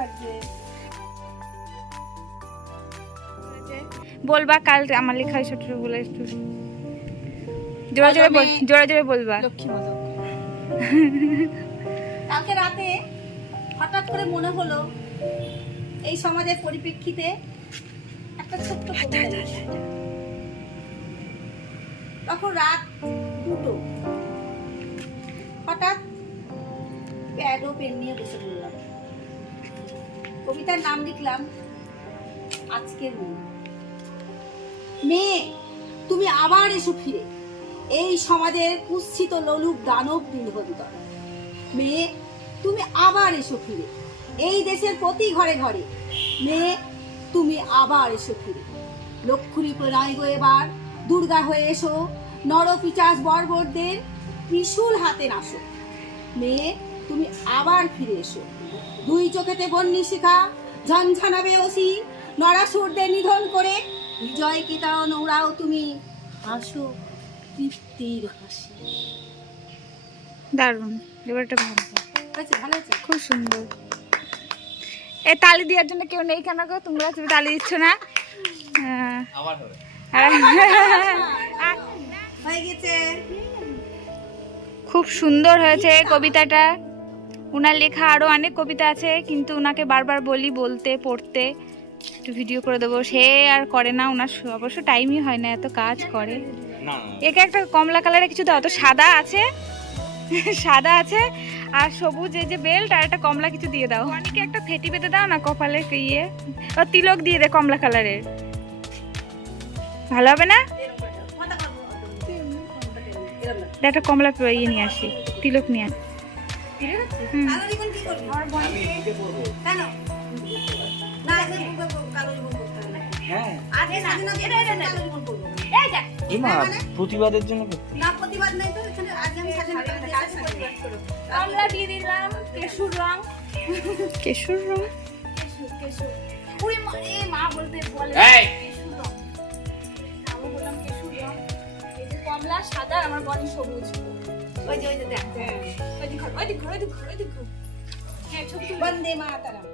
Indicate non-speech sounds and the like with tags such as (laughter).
লাগছে। বলবা কাল আমার লেখা ছোট বলে একটু। জোরে জোরে বল জোরে জোরে বলবা। লক্ষ্মী কালকে রাতে হঠাৎ করে মনে হলো এই সমাজের পরিপ্রেক্ষিতে একটা ছোট্ট কবিতা তখন রাত দুটো হঠাৎ প্যাড ও পেন নিয়ে বসে পড়লাম। কবিতার নাম লিখলাম আজকের মেয়ে মেয়ে তুমি আবার এসো ফিরে। এই সমাজের কুৎসিত লোলুপ দানব নির্ভরিত মেয়ে, তুমি আবার এসো ফিরে। এই দেশের প্রতি ঘরে ঘরে। মেয়ে, তুমি আবার এসো ফিরে। লক্ষুরি প্রণয় গো এবার, দুর্গা হয়ে এসো। নরপিচাস বর্বরদের ত্রিশূল হাতে নাসো মেয়ে, তুমি আবার ফিরে এসো। দুই চোখেতে বন্যি শিখা, ঝনঝনাবে ওসি। নরাসুরদের নিধন করে বিজয় কেতান ওরাও তুমি হাসো তৃপ্তির হাসি। দারুণ এবারটা ভালো। হয়েছে ভালো হয়েছে? খুব সুন্দর। এ তালি দেওয়ার জন্য কেউ নেই কেন গো? তোমরা তুমি তালি দিচ্ছ না? হ্যাঁ। হবে। হয়ে। গেছে। খুব সুন্দর হয়েছে কবিতাটা। ওনার লেখা আরও অনেক কবিতা আছে কিন্তু ওনাকে বারবার বলি বলতে পড়তে। একটু ভিডিও করে দেবো। সে আর করে না ওনার অবশ্য টাইমই হয় না এত কাজ করে। একে একটা কমলা কালারের কিছু দাও তো সাদা আছে। (laughs) সাদা আছে আর সবুজ এই যে বেল্ট আর একটা কমলা কিছু দিয়ে দাও। অনেকে একটা ফেটি পেতে দাও না কপালে ইয়ে। ও তিলক দিয়ে দে কমলা কালারের। ভালো হবে না? একটা কমলা ইয়ে নিয়ে আসি তিলক নিয়ে আসি হুম। না। হ্যাঁ? প্রতিবাদের জন্য না প্রতিবাদ নেই তো এখানে আজকে আমি। কমলা দিয়ে দিলাম কেশুর রং। কেশুর রং? কেশু কেশু উড়ি মা বলতে বলে এই! রং। আমি বললাম কেশু রং। এই যে কমলা সাদা আমার বডি সবুজ। ওই যে ওই যে দেখ। ওই দিক ঘর ওই দিক ওই দিক ওই দিক হ্যাঁ। বন্দে মাতারাম।